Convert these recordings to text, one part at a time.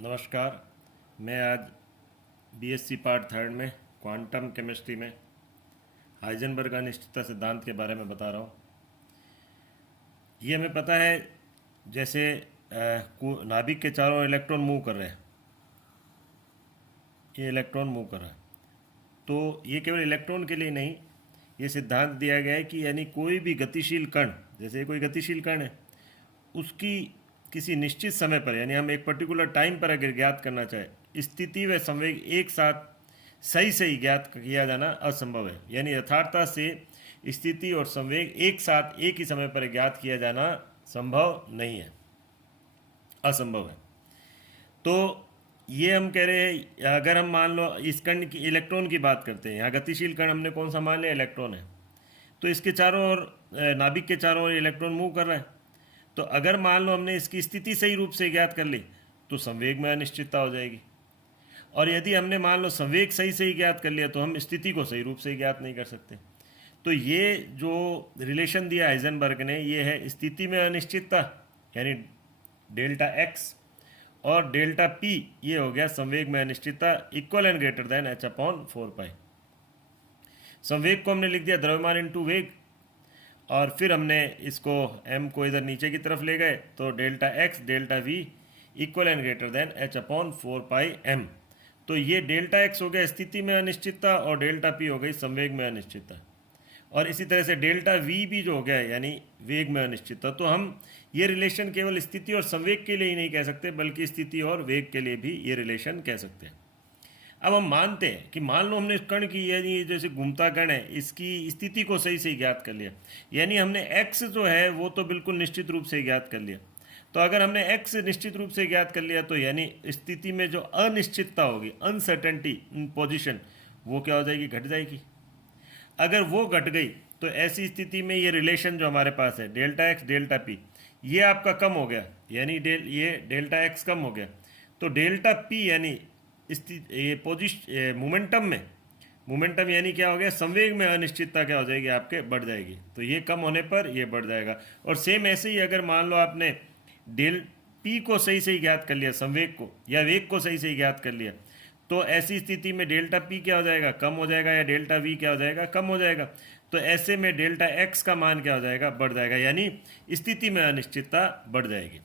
नमस्कार। मैं आज बीएससी पार्ट थर्ड में क्वांटम केमिस्ट्री में हाइजेनबर्ग अनिश्चितता सिद्धांत के बारे में बता रहा हूँ। ये हमें पता है, जैसे नाभिक के चारों इलेक्ट्रॉन मूव कर रहे हैं, ये इलेक्ट्रॉन मूव कर रहा है, तो ये केवल इलेक्ट्रॉन के लिए नहीं, ये सिद्धांत दिया गया है कि यानी कोई भी गतिशील कण, जैसे कोई गतिशील कण है, उसकी किसी निश्चित समय पर, यानी हम एक पर्टिकुलर टाइम पर अगर ज्ञात करना चाहे, स्थिति व संवेग एक साथ सही ज्ञात किया जाना असंभव है। यानी यथार्थता से स्थिति और संवेग एक साथ एक ही समय पर ज्ञात किया जाना संभव नहीं है, असंभव है। तो ये हम कह रहे हैं, अगर हम मान लो इस कण की इलेक्ट्रॉन की बात करते हैं, यहाँ गतिशील कण हमने कौन सा मान लिया, इलेक्ट्रॉन है, तो इसके चारों ओर नाभिक के चारों ओर इलेक्ट्रॉन मूव कर रहा है। तो अगर मान लो हमने इसकी स्थिति सही रूप से ज्ञात कर ली तो संवेग में अनिश्चितता हो जाएगी, और यदि हमने मान लो संवेग सही ज्ञात कर लिया तो हम स्थिति को सही रूप से ज्ञात नहीं कर सकते। तो ये जो रिलेशन दिया हाइजेनबर्ग ने, ये है स्थिति में अनिश्चितता यानी डेल्टा एक्स, और डेल्टा पी ये हो गया संवेग में अनिश्चितता, equal and greater than H upon 4 पाई। संवेग को हमने लिख दिया द्रव्यमान इंटू वेग, और फिर हमने इसको m को इधर नीचे की तरफ ले गए, तो delta X delta V equal and greater than H upon 4 pi M. तो ये डेल्टा एक्स हो गया स्थिति में अनिश्चितता, और डेल्टा पी हो गई संवेग में अनिश्चितता, और इसी तरह से डेल्टा वी भी जो हो गया यानी वेग में अनिश्चितता। तो हम ये रिलेशन केवल स्थिति और संवेग के लिए ही नहीं कह सकते, बल्कि स्थिति और वेग के लिए भी ये रिलेशन कह सकते हैं। अब हम मानते हैं कि मान लो हमने इस कण की, यानी जैसे घूमता कण है, इसकी स्थिति को सही ज्ञात कर लिया, यानी हमने x जो है वो तो बिल्कुल निश्चित रूप से ज्ञात कर लिया। तो अगर हमने x निश्चित रूप से ज्ञात कर लिया तो यानी स्थिति में जो अनिश्चितता होगी, अनसर्टेनिटी इन पोजिशन, वो क्या हो जाएगी, घट जाएगी। अगर वो घट गई तो ऐसी स्थिति में ये रिलेशन जो हमारे पास है डेल्टा एक्स डेल्टा पी, ये आपका कम हो गया, यानी ये डेल्टा एक्स कम हो गया, तो डेल्टा पी यानी ये मोमेंटम यानी क्या हो गया, संवेग में अनिश्चितता क्या हो जाएगी आपके, बढ़ जाएगी। तो ये कम होने पर ये बढ़ जाएगा। और सेम ऐसे ही अगर मान लो आपने डेल पी को सही ज्ञात कर लिया, संवेग को या वेग को सही ज्ञात कर लिया, तो ऐसी स्थिति में डेल्टा पी क्या हो जाएगा, कम हो जाएगा, या डेल्टा वी क्या हो जाएगा, कम हो जाएगा। तो ऐसे में डेल्टा एक्स का मान क्या हो जाएगा, बढ़ जाएगा, यानी स्थिति में अनिश्चितता बढ़ जाएगी।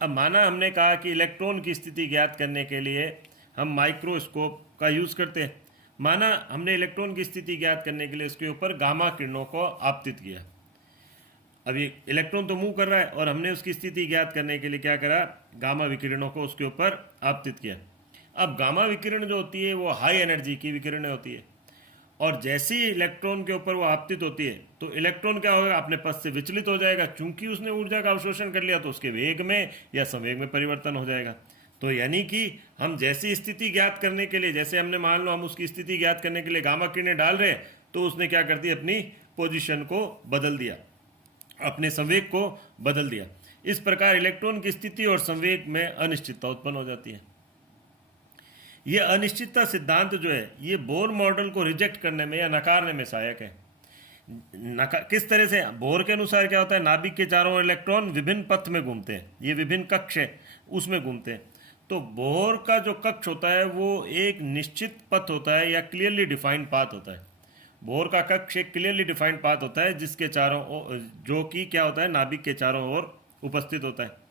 अब माना हमने कहा कि इलेक्ट्रॉन की स्थिति ज्ञात करने के लिए हम माइक्रोस्कोप का यूज़ करते हैं। माना हमने इलेक्ट्रॉन की स्थिति ज्ञात करने के लिए उसके ऊपर गामा किरणों को आपतित किया। अभी इलेक्ट्रॉन तो मूव कर रहा है और हमने उसकी स्थिति ज्ञात करने के लिए क्या करा, गामा विकिरणों को उसके ऊपर आपतित किया। अब गामा विकिरण जो होती है वो हाई एनर्जी की विकिरण होती है, और जैसे ही इलेक्ट्रॉन के ऊपर वो आपतित होती है तो इलेक्ट्रॉन क्या होगा, अपने पथ से विचलित हो जाएगा, क्योंकि उसने ऊर्जा का अवशोषण कर लिया, तो उसके वेग में या संवेग में परिवर्तन हो जाएगा। तो यानी कि हम जैसी स्थिति ज्ञात करने के लिए, जैसे हमने मान लो हम उसकी स्थिति ज्ञात करने के लिए गामा किरणें डाल रहे हैं, तो उसने क्या कर दिया, अपनी पोजिशन को बदल दिया, अपने संवेग को बदल दिया। इस प्रकार इलेक्ट्रॉन की स्थिति और संवेग में अनिश्चितता उत्पन्न हो जाती है। ये अनिश्चितता सिद्धांत जो है ये बोर मॉडल को रिजेक्ट करने में या नकारने में सहायक है। किस तरह से, बोर के अनुसार क्या होता है, नाभिक के चारों ओर इलेक्ट्रॉन विभिन्न पथ में घूमते हैं, ये विभिन्न कक्ष है उसमें घूमते हैं। तो बोर का जो कक्ष होता है वो एक निश्चित पथ होता है या क्लियरली डिफाइंड पाथ होता है। बोर का कक्ष एक क्लियरली डिफाइंड पाथ होता है जिसके चारों ओर, जो कि क्या होता है, नाभिक के चारों ओर उपस्थित होता है।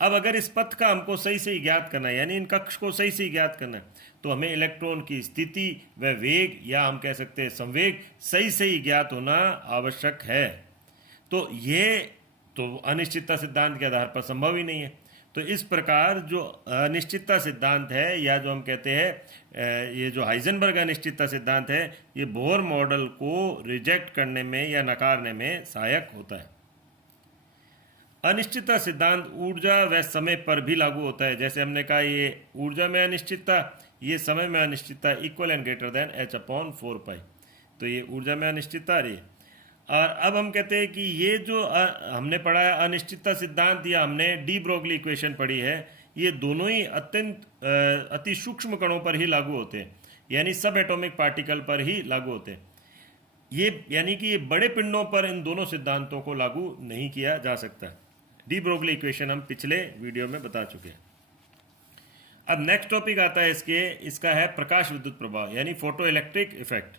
अब अगर इस पथ का हमको सही ज्ञात करना है, यानी इन कक्ष को सही ज्ञात करना है, तो हमें इलेक्ट्रॉन की स्थिति व वेग, या हम कह सकते हैं संवेग, सही ज्ञात होना आवश्यक है। तो ये तो अनिश्चितता सिद्धांत के आधार पर संभव ही नहीं है। तो इस प्रकार जो अनिश्चितता सिद्धांत है, या जो हम कहते हैं ये जो हाइजेनबर्ग अनिश्चितता सिद्धांत है, ये बोर मॉडल को रिजेक्ट करने में या नकारने में सहायक होता है। अनिश्चितता सिद्धांत ऊर्जा व समय पर भी लागू होता है। जैसे हमने कहा ये ऊर्जा में अनिश्चितता, ये समय में अनिश्चितता, equal and greater than H upon 4 पाई। तो ये ऊर्जा में अनिश्चितता आ रही है। और अब हम कहते हैं कि ये जो हमने पढ़ा है अनिश्चितता सिद्धांत, या हमने डी ब्रोगली इक्वेशन पढ़ी है, ये दोनों ही अत्यंत अति सूक्ष्म कणों पर ही लागू होते हैं, यानी सब एटॉमिक पार्टिकल पर ही लागू होते हैं। ये यानी कि ये बड़े पिंडों पर इन दोनों सिद्धांतों को लागू नहीं किया जा सकता। डी ब्रोगली इक्वेशन हम पिछले वीडियो में बता चुके हैं। अब नेक्स्ट टॉपिक आता है इसका है प्रकाश विद्युत प्रभाव यानी फोटो इलेक्ट्रिक इफेक्ट।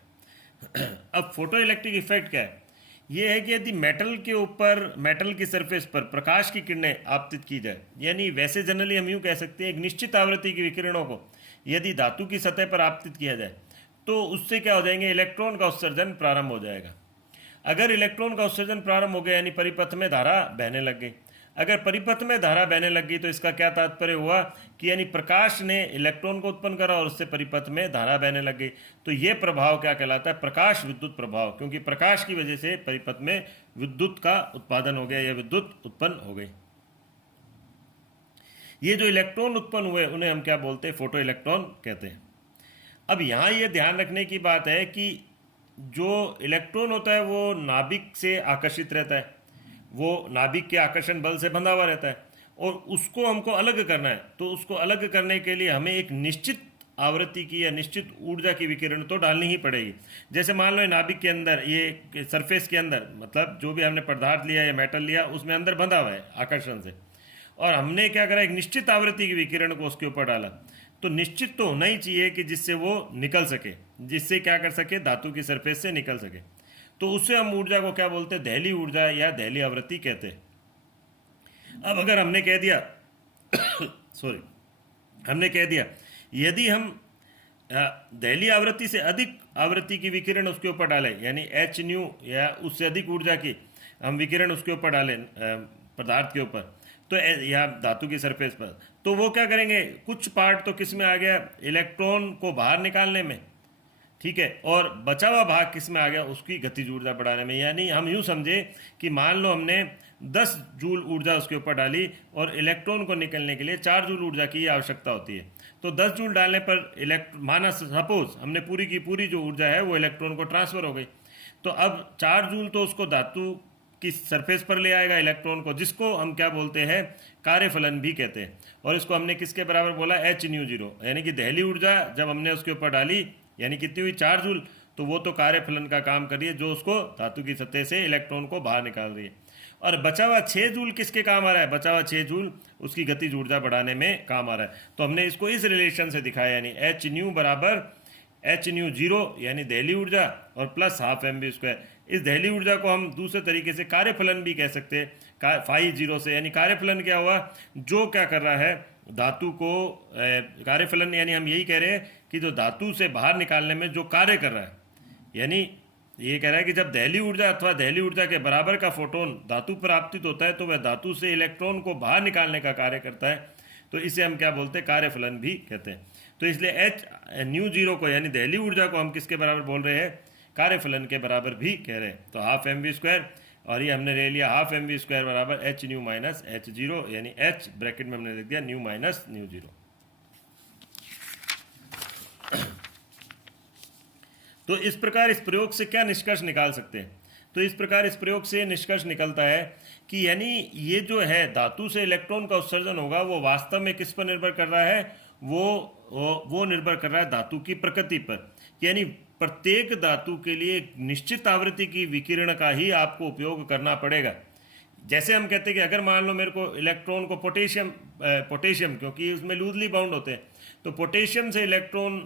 अब फोटो इलेक्ट्रिक इफेक्ट क्या है? ये है कि यदि मेटल की सरफेस पर प्रकाश की किरणें आपतित की जाए, यानी वैसे जनरली हम यूँ कह सकते हैं एक निश्चित आवृत्ति की विकिरणों को यदि धातु की सतह पर आपतित किया जाए तो उससे क्या हो जाएंगे, इलेक्ट्रॉन का उत्सर्जन प्रारंभ हो जाएगा। अगर इलेक्ट्रॉन का उत्सर्जन प्रारंभ हो गया यानी परिपथ में धारा बहने लग गई। अगर परिपथ में धारा बहने लग गई तो इसका क्या तात्पर्य हुआ कि यानी प्रकाश ने इलेक्ट्रॉन को उत्पन्न करा और उससे परिपथ में धारा बहने लग गई। तो ये प्रभाव क्या कहलाता है, प्रकाश विद्युत प्रभाव, क्योंकि प्रकाश की वजह से परिपथ में विद्युत का उत्पादन हो गया या विद्युत उत्पन्न हो गई। ये जो इलेक्ट्रॉन उत्पन्न हुए उन्हें हम क्या बोलते हैं, फोटो इलेक्ट्रॉन कहते हैं। अब यहाँ ये ध्यान रखने की बात है कि जो इलेक्ट्रॉन होता है वो नाभिक से आकर्षित रहता है, वो नाभिक के आकर्षण बल से बंधा हुआ रहता है और उसको हमको अलग करना है। तो उसको अलग करने के लिए हमें एक निश्चित आवृत्ति की या निश्चित ऊर्जा की विकिरण तो डालनी ही पड़ेगी। जैसे मान लो नाभिक के अंदर, ये सरफेस के अंदर, मतलब जो भी हमने पदार्थ लिया या मेटल लिया उसमें अंदर बंधा हुआ है आकर्षण से, और हमने क्या करा, एक निश्चित आवृत्ति की विकिरण को उसके ऊपर डाला। तो निश्चित तो होना ही चाहिए कि जिससे वो निकल सके, जिससे क्या कर सके, धातु की सरफेस से निकल सके। तो उससे हम ऊर्जा को क्या बोलते हैं, दहली ऊर्जा या दहली आवृत्ति कहते हैं। अब अगर हमने कह दिया सॉरी हमने कह दिया यदि हम दहली आवृत्ति से अधिक आवृत्ति की विकिरण उसके ऊपर डालें, यानी एच न्यू या उससे अधिक ऊर्जा की हम विकिरण उसके ऊपर डालें पदार्थ के ऊपर, तो या धातु की सरफेस पर, तो वो क्या करेंगे, कुछ पार्ट तो किस में आ गया, इलेक्ट्रॉन को बाहर निकालने में, ठीक है, और बचा हुआ भाग किस में आ गया, उसकी गतिज ऊर्जा बढ़ाने में। यानी हम यूँ समझे कि मान लो हमने 10 जूल ऊर्जा उसके ऊपर डाली और इलेक्ट्रॉन को निकलने के लिए 4 जूल ऊर्जा की आवश्यकता होती है। तो 10 जूल डालने पर माना सपोज हमने पूरी की पूरी जो ऊर्जा है वो इलेक्ट्रॉन को ट्रांसफ़र हो गई। तो अब 4 जूल तो उसको धातु की सरफेस पर ले आएगा इलेक्ट्रॉन को, जिसको हम क्या बोलते हैं, कार्यफलन भी कहते हैं। और इसको हमने किसके बराबर बोला, एच न्यू जीरो, यानी कि दहली ऊर्जा जब हमने उसके ऊपर डाली यानी कितनी हुई, 4 जूल, तो वो तो कार्यफलन का काम कर रही है जो उसको धातु की सतह से इलेक्ट्रॉन को बाहर निकाल रही है। और बचा हुआ 6 जूल किसके काम आ रहा है, बचा हुआ 6 जूल उसकी गतिज ऊर्जा बढ़ाने में काम आ रहा है। तो हमने इसको इस रिलेशन से दिखाया, यानी एच न्यू बराबर एच न्यू जीरो यानी दहली ऊर्जा और plus half M B square. इस दहली ऊर्जा को हम दूसरे तरीके से कार्यफलन भी कह सकते हैं, फाई जीरो से, यानी कार्यफलन क्या हुआ, जो क्या कर रहा है धातु को, कार्यफलन यानी हम यही कह रहे हैं कि जो धातु से बाहर निकालने में जो कार्य कर रहा है, यानी ये कह रहा है कि जब दहली ऊर्जा अथवा दहली ऊर्जा के बराबर का फोटोन धातु पर आपतित होता है तो वह धातु से इलेक्ट्रॉन को बाहर निकालने का कार्य करता है। तो इसे हम क्या बोलते हैं, कार्यफलन भी कहते हैं। तो इसलिए एच न्यू जीरो को यानी दहली ऊर्जा को हम किसके बराबर बोल रहे हैं, कार्यफलन के बराबर भी कह रहे हैं। तो हाफ एम वी स्क्वायर, और ये हमने ले लिया हाफ एम वी स्क्वायर बराबर H nu minus H zero, यानी एच ब्रैकेट में हमने लिख दिया न्यू माइनस न्यू जीरो। तो इस प्रकार इस प्रयोग से क्या निष्कर्ष निकाल सकते हैं, तो इस प्रकार इस प्रयोग से निष्कर्ष निकलता है कि यानी ये जो है धातु से इलेक्ट्रॉन का उत्सर्जन होगा वो वास्तव में किस पर निर्भर कर रहा है, वो निर्भर कर रहा है धातु की प्रकृति पर। यानी प्रत्येक धातु के लिए एक निश्चित आवृत्ति की विकिरण का ही आपको उपयोग करना पड़ेगा। जैसे हम कहते हैं कि अगर मान लो मेरे को इलेक्ट्रॉन को पोटेशियम क्योंकि उसमें लूजली बाउंड होते हैं, तो पोटेशियम से इलेक्ट्रॉन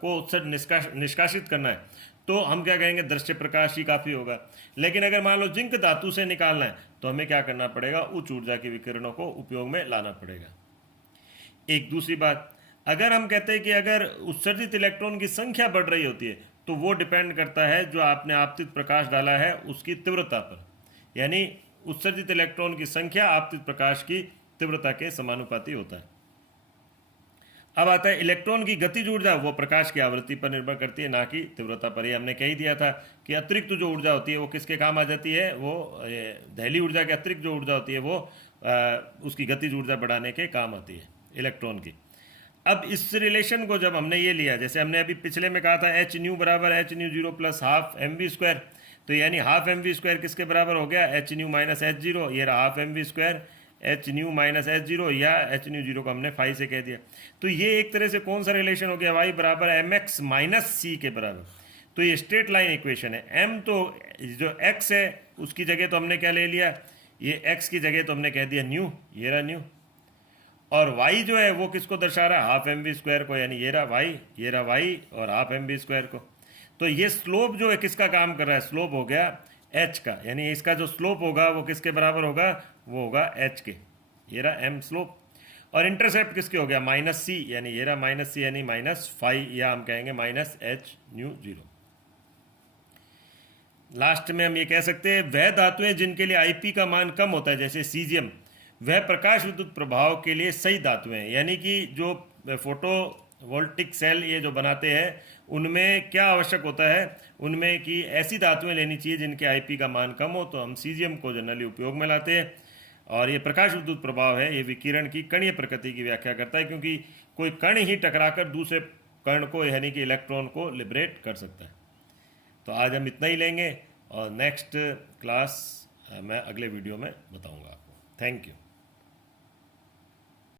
को उत्सर्जन निष्कासित करना है तो हम क्या कहेंगे, दृश्य प्रकाश ही काफ़ी होगा। लेकिन अगर मान लो जिंक धातु से निकालना है तो हमें क्या करना पड़ेगा, उच्च ऊर्जा की विकिरणों को उपयोग में लाना पड़ेगा। एक दूसरी बात, अगर हम कहते हैं कि अगर उत्सर्जित इलेक्ट्रॉन की संख्या बढ़ रही होती है तो वो डिपेंड करता है जो आपने आपतित प्रकाश डाला है उसकी तीव्रता पर, यानी उत्सर्जित इलेक्ट्रॉन की संख्या आपतित प्रकाश की तीव्रता के समानुपाती होता है। अब आता है इलेक्ट्रॉन की गतिज ऊर्जा, वो प्रकाश की आवृत्ति पर निर्भर करती है, ना कि तीव्रता पर। ये हमने कह ही दिया था कि अतिरिक्त जो ऊर्जा होती है वो किसके काम आ जाती है, वो दहली ऊर्जा के अतिरिक्त जो ऊर्जा होती है वो उसकी गतिज ऊर्जा बढ़ाने के काम आती है इलेक्ट्रॉन की। अब इस रिलेशन को जब हमने ये लिया, जैसे हमने अभी पिछले में कहा था एच न्यू बराबर H nu zero plus half M V square, तो यानी हाफ एम वी स्क्वायर किसके बराबर हो गया, H nu minus H zero, ये रहा half M V square H nu minus H zero, या एच न्यू जीरो को हमने फाई से कह दिया। तो ये एक तरह से कौन सा रिलेशन हो गया, वाई बराबर एम एक्स माइनस सी के बराबर। तो ये स्ट्रेट लाइन इक्वेशन है। m तो जो x है उसकी जगह तो हमने क्या ले लिया, ये x की जगह तो हमने कह दिया न्यू, ये रहा न्यू। और y जो है वो किसको दर्शा रहा है, हाफ एम वी स्क्वायर को, यानी ये रहा y, ये रहा y और हाफ एम वी स्क्वायर को। तो ये स्लोप जो है किसका काम कर रहा है, स्लोप हो गया h का, यानी इसका जो स्लोप होगा वो किसके बराबर होगा, वो होगा h के, ये रहा m स्लोप। और इंटरसेप्ट किसके हो गया, माइनस सी, यानी ये रहा माइनस सी, यानी -5, या हम कहेंगे -h न्यू 0। लास्ट में हम ये कह सकते हैं वह धातुएं जिनके लिए आईपी का मान कम होता है जैसे सीजियम, वह प्रकाश विद्युत प्रभाव के लिए सही धातुएं हैं। यानी कि जो फोटो वोल्टिक सेल ये जो बनाते हैं उनमें क्या आवश्यक होता है, उनमें कि ऐसी धातुएं लेनी चाहिए जिनके आईपी का मान कम हो, तो हम सीजियम को जनरली उपयोग में लाते हैं। और ये प्रकाश विद्युत प्रभाव है, ये विकिरण की कणीय प्रकृति की व्याख्या करता है, क्योंकि कोई कण ही टकराकर दूसरे कण को यानी कि इलेक्ट्रॉन को लिबरेट कर सकता है। तो आज हम इतना ही लेंगे और नेक्स्ट क्लास मैं अगले वीडियो में बताऊंगा आपको। Thank you.